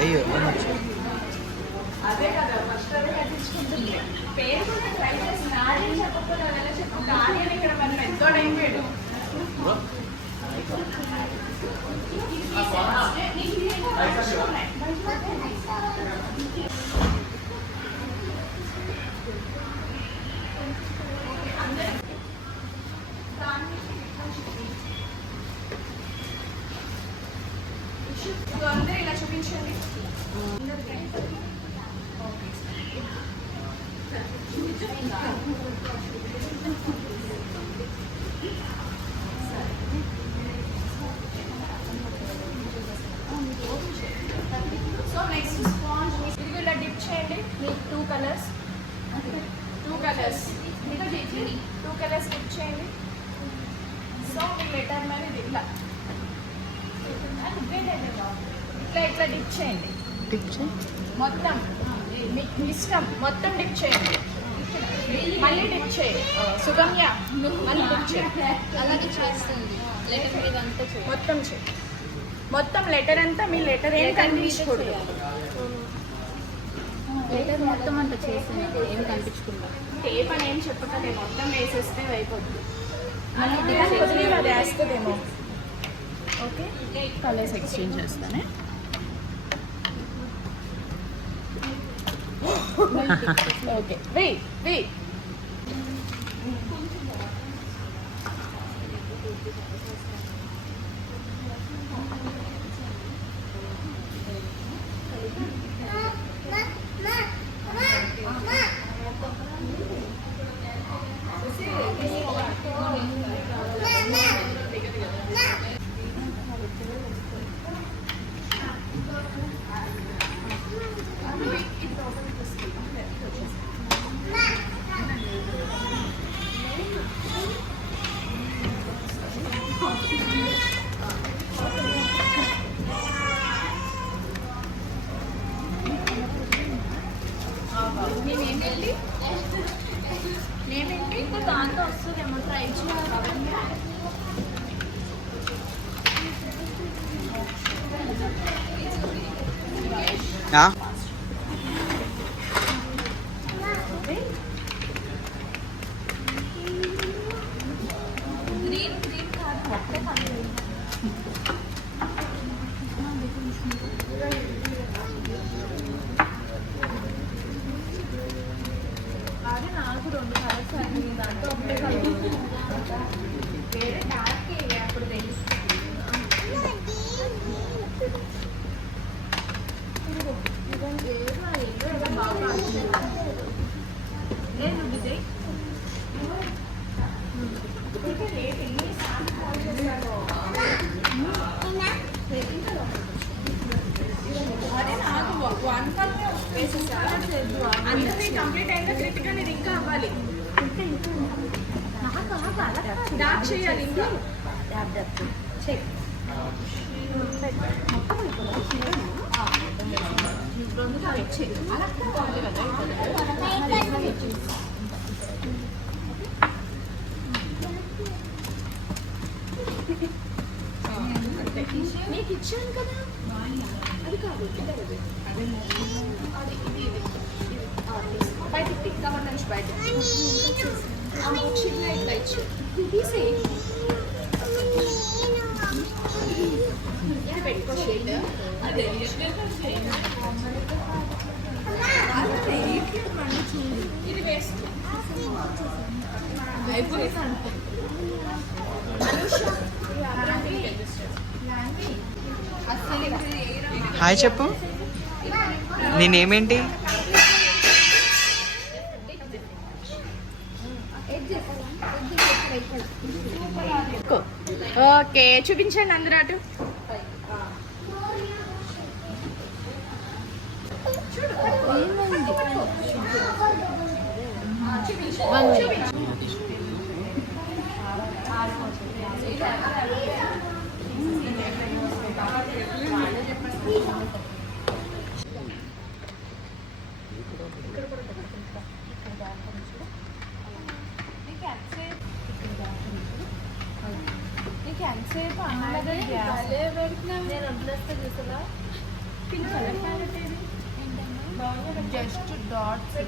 అయ్యో అదే కదా ఫస్ట్ అదే కట్టించుకుంటుంది. పేరు కూడా ట్రై చేసి నాది చెప్పకుండా వెళ్ళ చెప్పు కార్యం ఇక్కడ మనం ఎంతో అయిపోయాడు. అందరూ ఇలా చూపించండి. సో నెక్స్ట్ స్పాంజ్ ఇది ఇలా డిప్ చేయండి. మీకు టూ కలర్స్ డిప్ చేయండి. సో మీ లెటర్ మీద ఇది ఇట్లా ఇట్లా డిప్ చేయండి. మొత్తం మీకు ఇష్టం మొత్తం డిప్ చేయండి. మళ్ళీ డిప్ చేయండి. సుగమ్య మళ్ళీ డిప్ చేయండి. అలాగే చేస్తుంది. లెటర్ మీద అంతా మొత్తం చేయండి. మొత్తం లెటర్ అంతా మీ లెటర్ ఏం కనిపించకూడదు. లెటర్ మొత్తం అంతా చేసింది ఏం కనిపించకుండా. టేప్ అని ఏం చెప్పకండి, మొత్తం వేసేస్తే అయిపోద్ది. వదిలి అది వేస్తుందేమో. ఓకే కలర్స్ ఎక్స్చేంజ్ చేస్తానే. ఓకే వెయిట్ మేమేంటి ఇంకా దాంట్లో వస్తుందేమో ట్రై చేయాలి. గ్రీన్ కాదు ఒక్కటే పని. అదే నాకు 2 కలర్స్ అండి. దాంట్లో ఒకటే కలర్ వేరే డార్క్ అప్పుడు తెలుస్తుంది. బాగా లేదు విజయ్. అదే నాకు 1 కలర్ వేసేసాను. అందరినీ కంప్లీట్ అయినా క్రిటిక్ అనేది ఇంకా అవ్వాలి. డార్క్ చేయాలి ఇంకా. మీకు ఇచ్చాను కదా, అది కాదు బయటికి కవర్ నుంచి బయటకి చిన్న ఇట్లా ఇచ్చి తీసి ఇది పెట్టుకో షేడ్. అదే ఇది వేసుకో. హాయ్ చెప్పు, నేనేమేంటి? ఓకే చూపించండి అందరూ అటు. నీకు ఎంతసేపు అన్నది గ్యాస్ నేను వదిలేస్తే చూసారా కలర్ ప్యాలెట్ ఏది జస్ట్ డాట్స్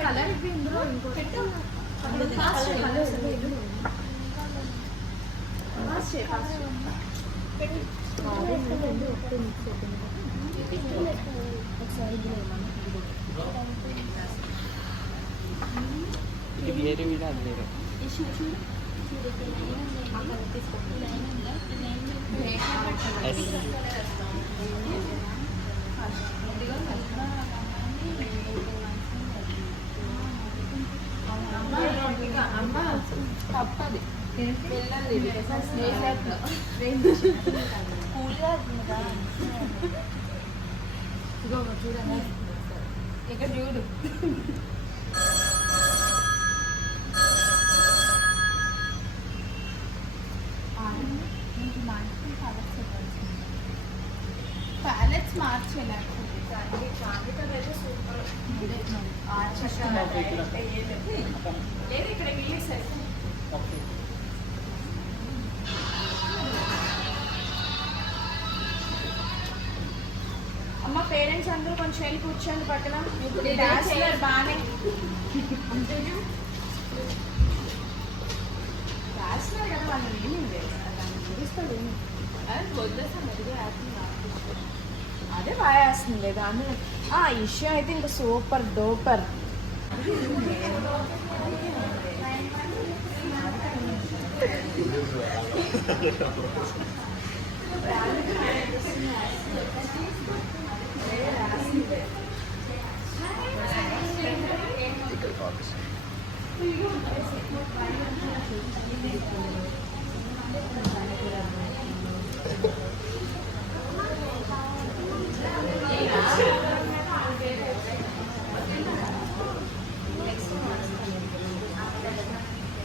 కలర్ ఇందులో ఇది వేరే వీడ అది వేరే ఎస్ అమ్మ తప్పది వెళ్ళాలి చూడండి ఇక్కడ చూడు ప్యాలెట్స్ మార్చేయాలి సూపర్ లేదు ఇక్కడ అమ్మ పేరెంట్స్ అందరూ కొంచెం వెళ్ళి కూర్చోండి పక్కన డాన్సర్ బాగానే డాన్సర్ కదా వాళ్ళు ఏమీ లేదు చూపిస్తాడు అదే బాగా వేస్తుంది దాన్ని ఇష్యూ అయితే ఇంకా సూపర్ డోపర్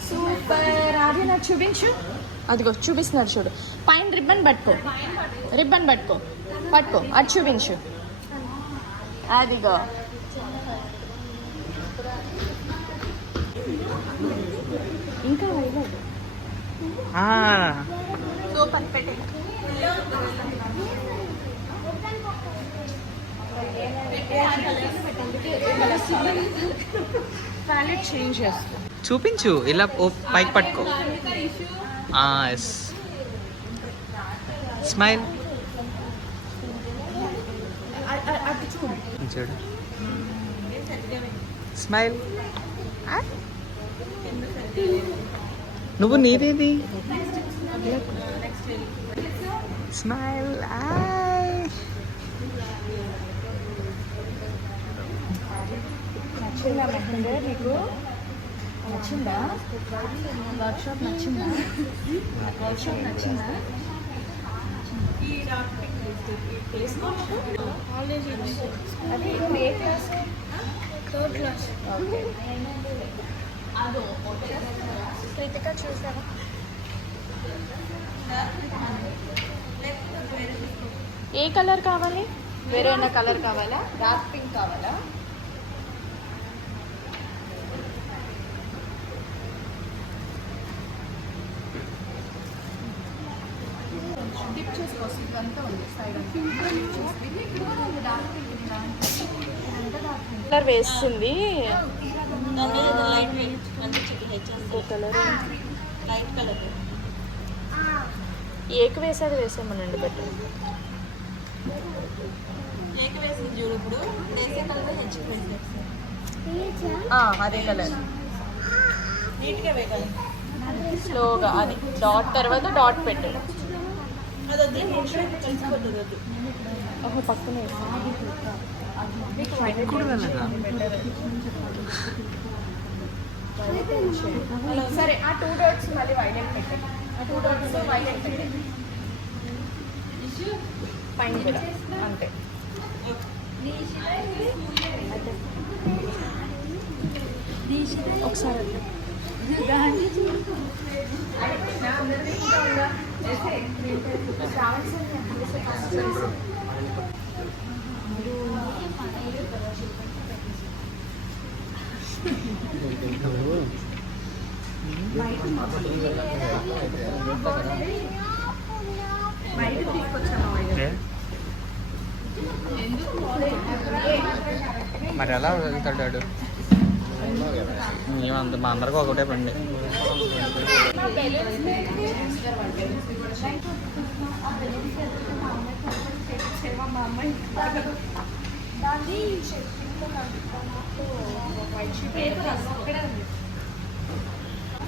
సూపర్ అది నాకు చూపించు అదిగో చూపిస్తున్నారు చూడు పైన రిబ్బన్ పట్టుకో పట్టుకో అది చూపించు అదిగో ఇంకా సూపర్ పెట్టే ప్యాలెట్ చేంజ్ చేస్తా చూపించు ఇలా పైకి పట్టుకో ఎస్ స్మైల్ చూడు స్మైల్ నువ్వు నీదేది స్మైల్ నచ్చిందా మెహందీ మీకు నచ్చిందా వర్క్షాప్ నచ్చిందా అది ఏ క్లాస్ థర్డ్ క్లాస్ ఓకే క్రితిక చూసారా ఏ కలర్ కావాలి వేరేనా కలర్ కావాలా డార్క్ పింక్ కావాలా డిప్ చేసుకోవచ్చు ఇదంతా ఉంది సైడ్ కలర్ వేస్తుంది ఇంకో కలర్ లైట్ కలర్ ఏక వేసేది వేసేమనండి బెటర్ ఏక వేసింది చూడు ఇప్పుడు వేసే కలర్ అదే కలర్ నీట్గా వేయాలి స్లోగా అది డాట్ తర్వాత డాట్ పెట్టు ఓహో పక్కనే సరే ఆ 2 డాట్స్ మళ్ళీ వైలెట్ పెట్టే ఆ 2 డాట్స్ వైలెట్ పెట్టే పైన కూడా అంతే ఒకసారి బయట తీసుకొచ్చాను మరి ఎలా వెళ్తాడు మేమంత మా అందరికీ ఒకటే పండి.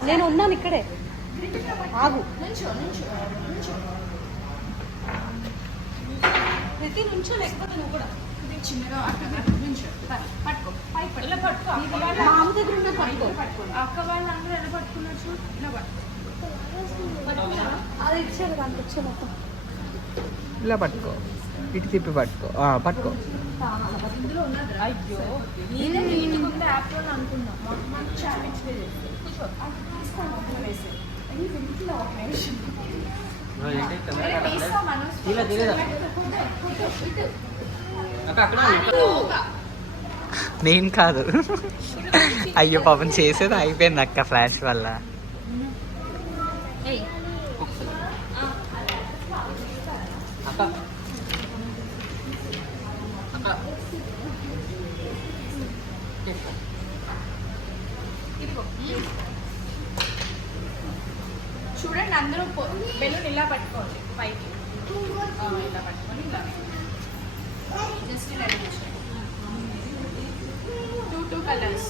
నేను ఉన్నాను ఇక్కడే, ఆగు. ప్రతి నుంచో లేకపోతే నువ్వు కూడా చిన్నగా పట్టుకో ఇలా పట్టుకో. మా అమ్మ దగ్గర ఉన్న పట్టుకో. అక్క వాళ్ళందరూ ఎలా పట్టుకున్నారు చూడు, ఇలా పట్టుకో. అది ఇచ్చారు దానికి వచ్చే మొత్తం ఇలా పట్టుకో, ఇటు తిప్పి పట్టుకో, పట్టుకో. ఇందులో ఉన్నది. అయ్యో నేనే నీటికి ఉంది యాప్ లో అనుకున్నా. మాకు ఛాలెంజ్ కూర్చో వేసి ఇంట్లో ఒక నిమిషం నేను కాదు. అయ్యో పాపం చేసేది అయిపోయింది అక్క ఫ్లాష్ వల్ల. చూడండి అందరూ బెలూన్ ఇలా పట్టుకోండి పైకి, ఇలా పట్టుకొని ఇలా జస్ట్ ఇలా టూ కలర్స్.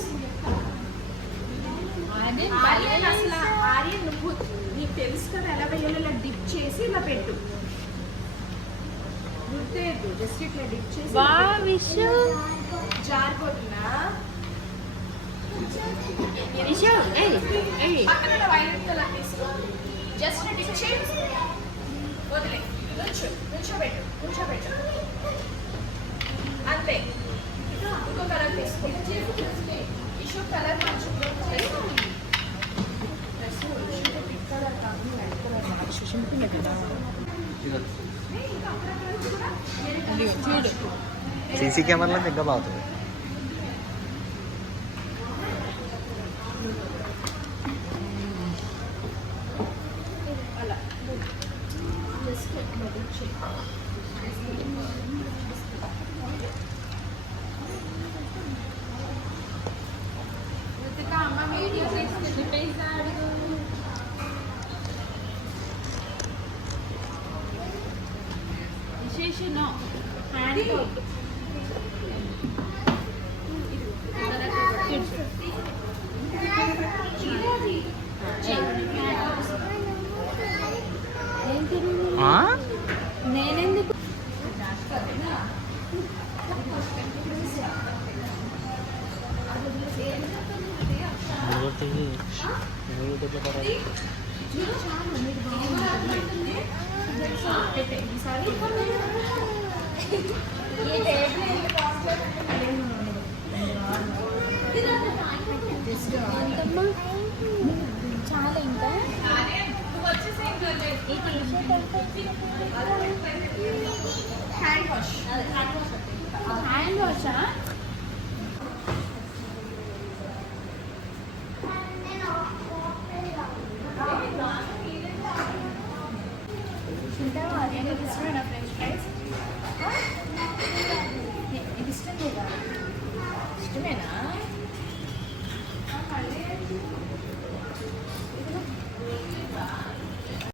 ఆర్యన్ అసలు ఆర్యన్ నువ్వు నీకు తెలుసు కదా ఎలా వేయాలో, ఇలా డిప్ చేసి ఇలా పెట్టు. గుర్తేదు, జస్ట్ ఇట్లా డిప్ చేసి జారిపోతున్నా. పక్కన వైలెట్ కలర్ తీసుకో, జస్ట్ డిప్ చేసి వదిలే. నుంచోబెట్టు అంతే. ఇంకో కలర్ తీసుకో, ఇష్యూ కలర్ చూడు. సీసీ కెమెరాలో ఇంకా బాగుతుంది. నేనెందుకు చాలా ఇంకా హ్యాండ్ వాషా? తింటావా? నేను ఇష్టమేనా ఫ్రెంచ్ ఫ్రైస్? ఇది ఇష్టం లేదా? ఇష్టమేనా?